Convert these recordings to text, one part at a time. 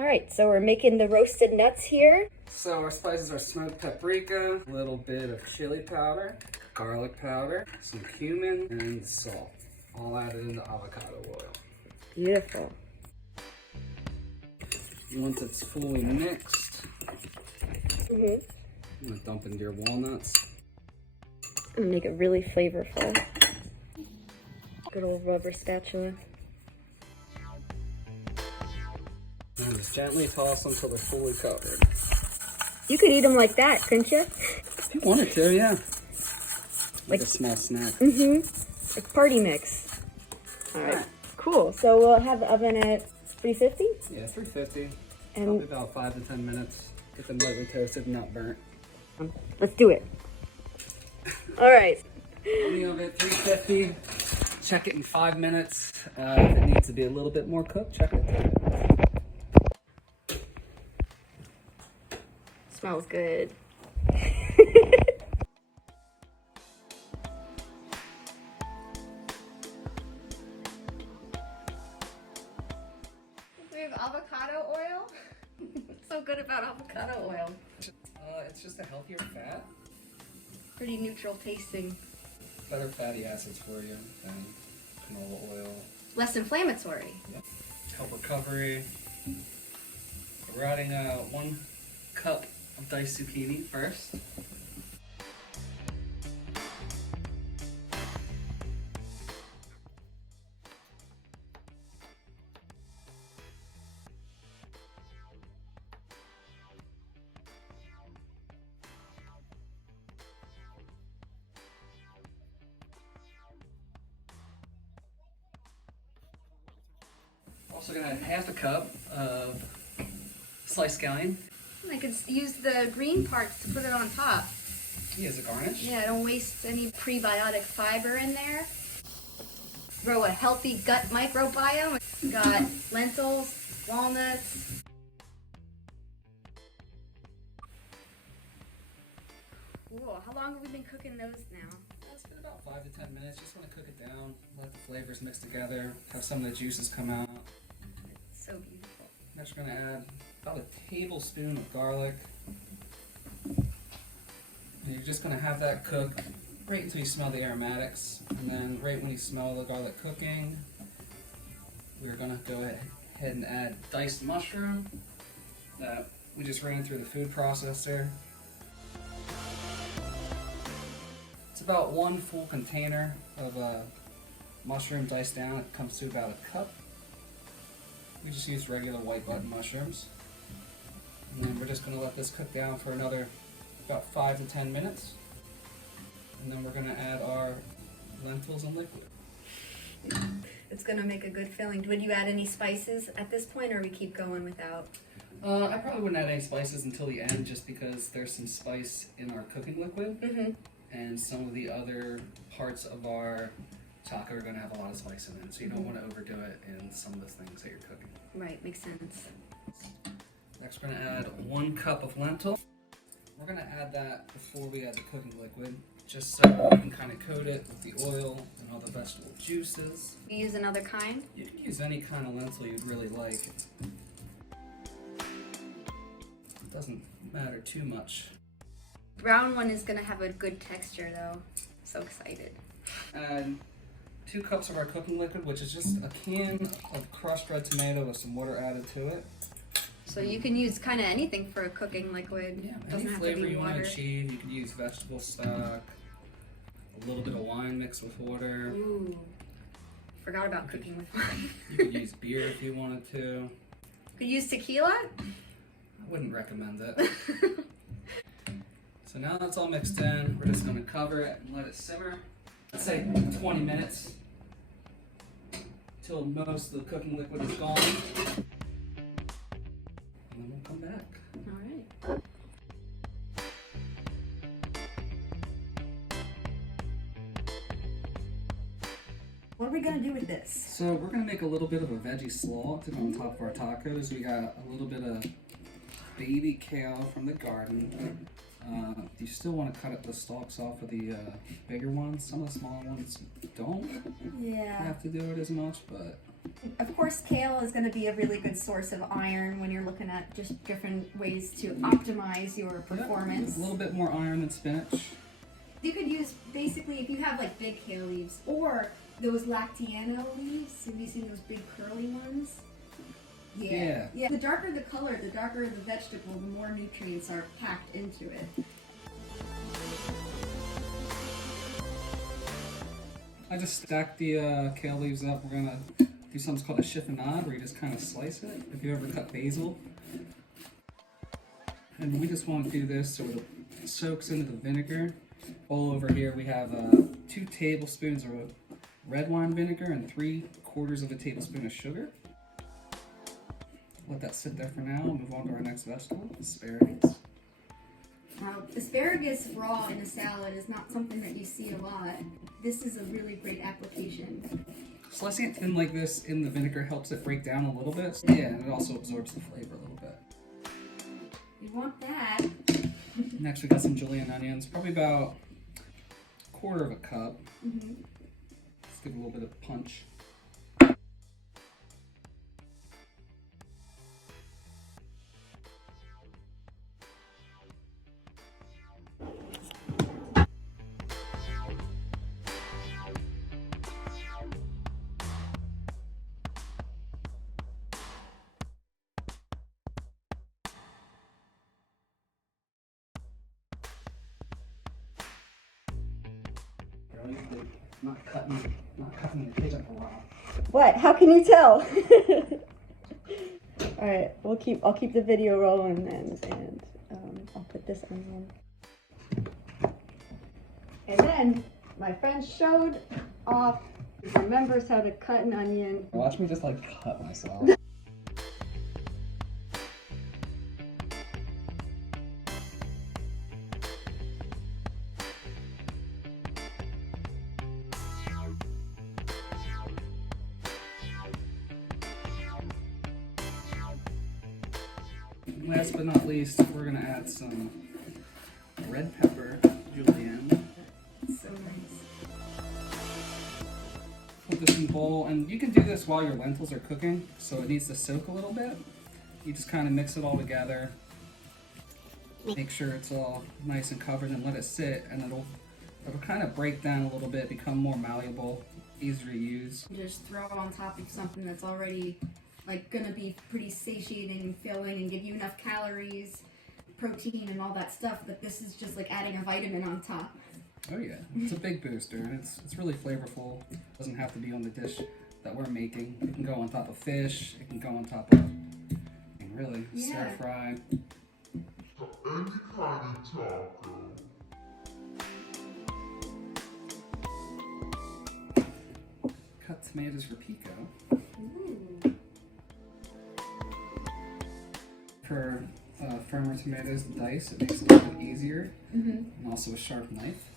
All right, so we're making the roasted nuts here. So our spices are smoked paprika, a little bit of chili powder, garlic powder, some cumin, and salt. All added into avocado oil. Beautiful. Once it's fully mixed, I'm gonna dump into your walnuts. I'm gonna make it really flavorful. Good old rubber spatula. And just gently toss them till they're fully covered. You could eat them like that, couldn't you? If you wanted to, yeah. Like a small snack. Like party mix. All right, cool. So we'll have the oven at 350? Yeah, 350. And probably about 5 to 10 minutes. Get them lightly toasted and not burnt. let's do it. All right. On the oven, 350. Check it in 5 minutes. If it needs to be a little bit more cooked, check it. Smells good. We have avocado oil. What's so good about avocado oil? It's just a healthier fat. Pretty neutral tasting. Better fatty acids for you than canola oil. Less inflammatory. Yep. Help recovery. We're adding 1 cup of diced zucchini first. Also gonna add half a cup of sliced scallion. I could use the green parts to put it on top. Yeah, as a garnish. Yeah, don't waste any prebiotic fiber in there. Grow a healthy gut microbiome. We got lentils, walnuts. Cool. How long have we been cooking those now? It's been about 5 to 10 minutes. Just want to cook it down, let the flavors mix together, have some of the juices come out. So beautiful. Next we're gonna add about a tablespoon of garlic. And you're just gonna have that cook right until you smell the aromatics. And then right when you smell the garlic cooking, we're gonna go ahead and add diced mushroom that we just ran through the food processor. It's about 1 full container of mushroom diced down. It comes to about a cup. We just use regular white button mushrooms. And then we're just going to let this cook down for another about 5 to 10 minutes. And then we're going to add our lentils and liquid. It's gonna make a good filling. Would you add any spices at this point, or we keep going without? I probably wouldn't add any spices until the end, just because there's some spice in our cooking liquid. And some of the other parts of our taco are going to have a lot of spice in it, so you don't want to overdo it in some of the things that you're cooking. Right, makes sense. Next we're going to add 1 cup of lentil. We're going to add that before we add the cooking liquid, just so we can kind of coat it with the oil and all the vegetable juices. You use another kind? You can use any kind of lentil you'd really like. It doesn't matter too much. Brown one is gonna have a good texture though. So excited. Add 2 cups of our cooking liquid, which is just a can of crushed red tomato with some water added to it. So you can use kind of anything for a cooking liquid. Yeah, Doesn't any have flavor to be you want water. to achieve. You could use vegetable stock, a little bit of wine mixed with water. Ooh, forgot about cooking with wine. You could use beer if you wanted to. Could use tequila? I wouldn't recommend it. So now that's all mixed in, we're just going to cover it and let it simmer. Let's say 20 minutes till most of the cooking liquid is gone. And then we'll come back. All right. What are we gonna do with this? So we're going to make a little bit of a veggie slaw to go on top of our tacos. We got a little bit of baby kale from the garden. You still want to cut the stalks off of the bigger ones. Some of the smaller ones don't Yeah. have to do it as much, but Of course, kale is going to be a really good source of iron when you're looking at just different ways to optimize your performance. Yep, a little bit more iron than spinach. You could use, basically, if you have like big kale leaves or those lactiano leaves. Have you seen those big curly ones? Yeah. The darker the color, the darker the vegetable, the more nutrients are packed into it. I just stacked the kale leaves up. We're gonna do something called a chiffonade, where you just kind of slice it. If you ever cut basil, and we just want to do this so it soaks into the vinegar. Bowl over here, we have 2 tablespoons of red wine vinegar and 3/4 of a tablespoon of sugar. Let that sit there for now. We'll move on to our next vegetable, asparagus. Now, asparagus raw in a salad is not something that you see a lot. This is a really great application. Slicing it thin like this in the vinegar helps it break down a little bit. Yeah, and it also absorbs the flavor a little bit. You want that. Next, we got some julienne onions, probably about 1/4 of a cup. Let's give it a little bit of punch. Not cutting the kitchen for a while. What? How can you tell? All right, I'll keep the video rolling and I'll put this on. And then my friend showed off, remembers how to cut an onion. Watch me just like cut myself. Last but not least, we're gonna add some red pepper, julienne. So nice. Put this in a bowl, and you can do this while your lentils are cooking, so it needs to soak a little bit. You just kind of mix it all together. Make sure it's all nice and covered, and let it sit, and it'll kind of break down a little bit, become more malleable, easier to use. Just throw it on top of something that's already like gonna be pretty satiating and filling and give you enough calories, protein and all that stuff, but this is just like adding a vitamin on top. Oh yeah, it's a big booster, and it's really flavorful. It doesn't have to be on the dish that we're making. It can go on top of fish, it can go on top of, and really, stir fry. Any kind of taco. Cut tomatoes for pico. Ooh. For firmer tomatoes to dice, it makes it a little bit easier, and also a sharp knife.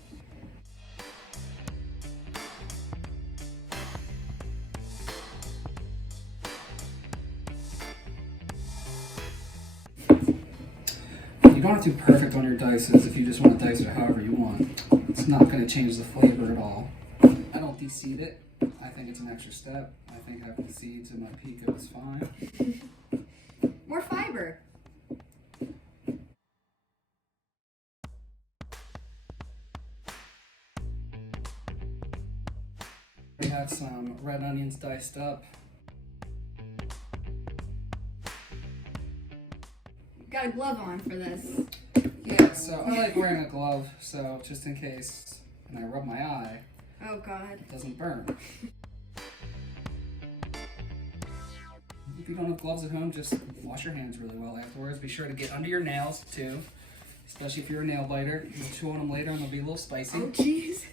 You don't have to be perfect on your dices if you just want to dice it however you want. It's not going to change the flavor at all. I don't de-seed it. I think it's an extra step. I think having seeds in my pico is fine. More fiber. We have some red onions diced up. Got a glove on for this. Yeah, so I like wearing a glove, so just in case when I rub my eye, Oh God. it doesn't burn. If you don't have gloves at home, just wash your hands really well afterwards. Be sure to get under your nails too, especially if you're a nail biter. You'll chew on them later and they'll be a little spicy. Oh jeez.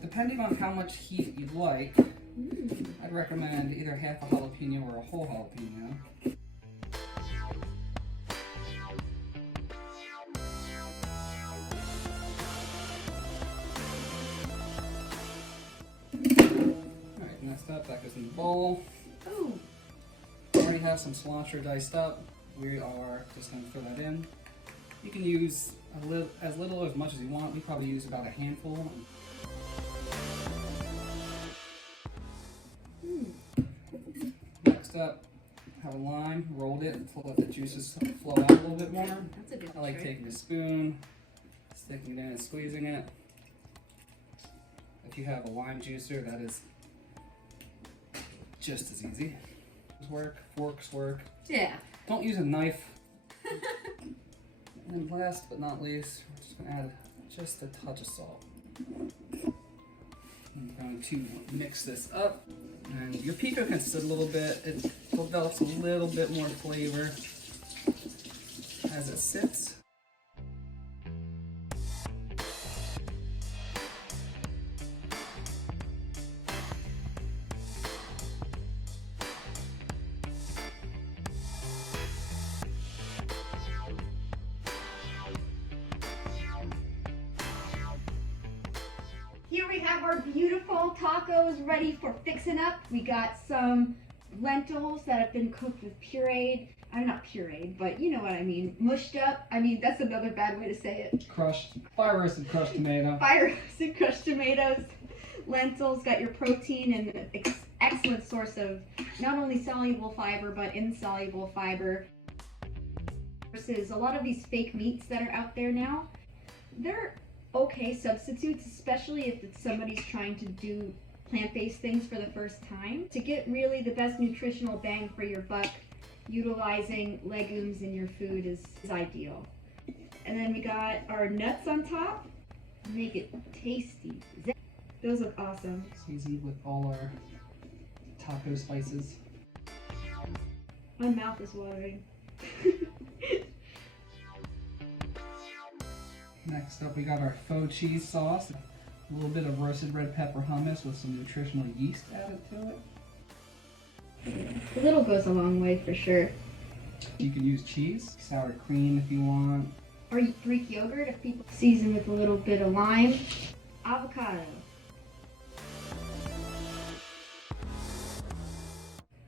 Depending on how much heat you'd like, I'd recommend either half a jalapeno or a whole jalapeno. Alright, next up, that goes in the bowl. Oh. We already have some cilantro diced up. We are just going to throw that in. You can use as little or as much as you want. We probably use about a handful. Next up, have a lime, rolled it to let the juices flow out a little bit more. That's a good I like trick. taking a spoon, sticking it in and squeezing it. If you have a lime juicer, that is just as easy. Forks work. Yeah. Don't use a knife. And last but not least, we're just going to add just a touch of salt. I'm going to mix this up. And your pico can sit a little bit. It develops a little bit more flavor as it sits. Here we have our beautiful tacos ready for fixing up. We got some lentils that have been cooked with pureed. Not pureed, but you know what I mean. Mushed up. I mean, that's another bad way to say it. Crushed, fire roasted crushed tomato. Fire roasted crushed tomatoes. Lentils got your protein and an excellent source of not only soluble fiber, but insoluble fiber. Versus a lot of these fake meats that are out there now. They're okay substitutes, especially if it's somebody's trying to do plant-based things for the first time. To get really the best nutritional bang for your buck, utilizing legumes in your food is ideal. And then we got our nuts on top. Make it tasty. Those look awesome. Seasoned with all our taco spices. My mouth is watering. Next up, we got our faux cheese sauce. A little bit of roasted red pepper hummus with some nutritional yeast added to it. A little goes a long way for sure. You can use cheese, sour cream if you want. Or Greek yogurt if people season with a little bit of lime. Avocado.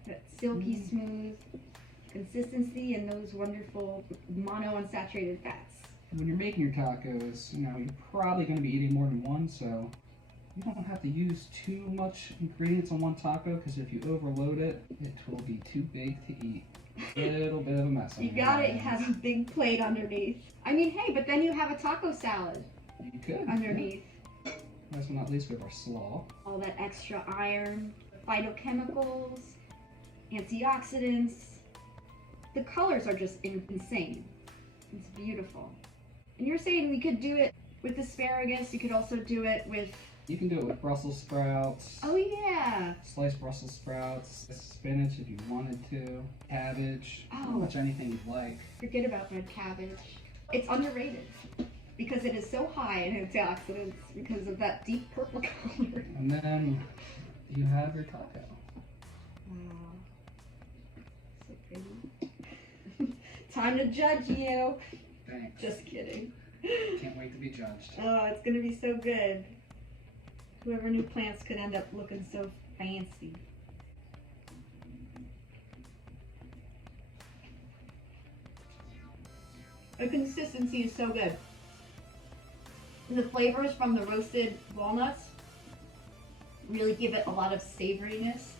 That silky smooth consistency and those wonderful monounsaturated fats. When you're making your tacos, you know, you're probably going to be eating more than one, so you don't have to use too much ingredients on one taco, because if you overload it, it will be too big to eat. A little bit of a mess. You gotta have a big plate underneath. I mean, hey, but then you have a taco salad You could. underneath. Yeah. Last but not least, we have our slaw. All that extra iron, phytochemicals, antioxidants. The colors are just insane. It's beautiful. And you're saying we could do it with asparagus, you could also do it with... You can do it with Brussels sprouts. Oh yeah! Sliced Brussels sprouts, spinach if you wanted to, cabbage, pretty much anything you'd like. Forget about red cabbage. It's underrated because it is so high in antioxidants because of that deep purple color. And then you have your taco. Wow. So pretty. Time to judge you. Thanks. Just kidding. Can't wait to be judged. Oh, it's gonna be so good. Whoever knew plants could end up looking so fancy. The consistency is so good. The flavors from the roasted walnuts really give it a lot of savoriness,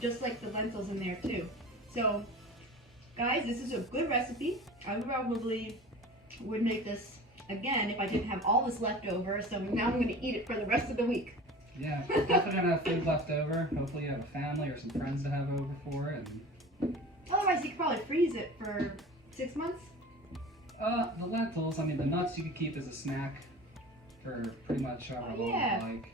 just like the lentils in there too. So, guys, this is a good recipe. I probably would make this again if I didn't have all this left over, so now I'm going to eat it for the rest of the week. Yeah, we're definitely gonna have food left over. Hopefully you have a family or some friends to have over for it. And Otherwise, you could probably freeze it for 6 months. the lentils, I mean the nuts you could keep as a snack for pretty much however long yeah. you like.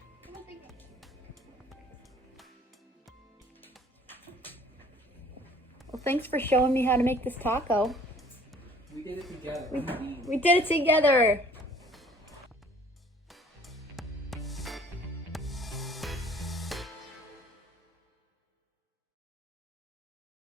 Well, thanks for showing me how to make this taco. We did it together. We did it together.